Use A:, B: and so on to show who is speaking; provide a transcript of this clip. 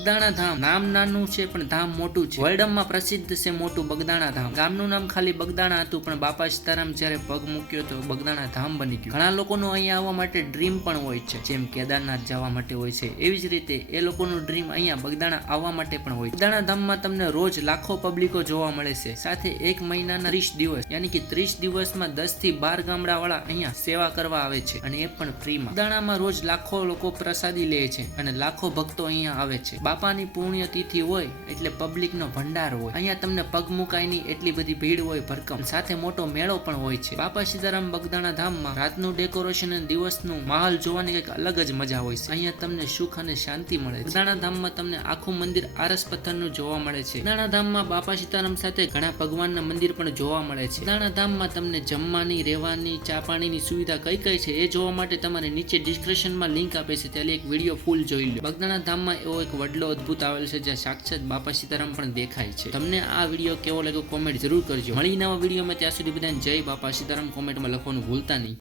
A: બગદાણા ધામ નામ નાનું છે, પણ ધામ મોટું છે. વર્લ્ડમાં પ્રસિદ્ધ છે મોટું બગદાણા ધામ ગામનું નામ ખાલી બગદાણા હતું, પણ બાપા સીતારામ જ્યારે પગ મૂક્યો તો બગદાણા ધામ બની ગયું. ઘણા લોકોનો અહીંયા આવવા માટે ડ્રીમ પણ હોય છે, જેમ કેદારનાથ જવા માટે હોય છે. એવી જ રીતે એ લોકોનું ડ્રીમ અહીંયા બગદાણા આવવા માટે પણ હોય બગદાણા ધામમાં તમને રોજ લાખો પબ્લિકો જોવા મળે છે. સાથે એક મહિનાના ત્રીસ દિવસ, યાની કે ત્રીસ દિવસમાં દસથી બાર ગામડા વાળા અહીંયા સેવા કરવા આવે છે, અને એ પણ ફ્રીમાં. બગદાણામાં રોજ લાખો લોકો પ્રસાદી લે છે, અને લાખો ભક્તો અહીંયા આવે છે. બાપાની પુણ્યતિથિ હોય એટલે પબ્લિકનો ભંડાર હોય. અહીંયા તમને પગ મુકાયની એટલી બધી ભીડ હોય ભરકમ. સાથે મોટો મેળો પણ હોય છે. બાપા સીતારામ બગદાણા ધામમાં રાતનું ડેકોરેશન અને દિવસનું માહોલ જોવાની કંઈક અલગ જ મજા હોય છે. અહીંયા તમને સુખ અને શાંતિ મળે છે. બગદાણા ધામમાં તમને આખું મંદિર આરસ પથ્થરનું જોવા મળે છે. બગદાણા ધામમાં બાપા સીતારામ સાથે ઘણા ભગવાનના મંદિર પણ જોવા મળે છે. બગદાણા ધામમાં તમને જમવાની, રહેવાની ચા પાણીની સુવિધા કઈ કઈ છે એ જોવા માટે તમારે નીચે ડિસ્ક્રિપ્શનમાં લિંક આપે છે. ત્યારે એક વીડિયો ફૂલ જોઈ લો. બગદાણા ધામમાં એવો એક વડલો અદ્ભુત આવેલ છે જ્યાં સાક્ષાત બાપા સીતારામ પણ દેખાય છે. તમને આ વીડિયો કેવો લાગ્યો કોમેન્ટ જરૂર કરજો. મળી નવા વિડીયોમાં ત્યાં સુધી બધાને જય બાપા સીતારામ. કોમેન્ટમાં લખવાનું ભૂલતા નહીં.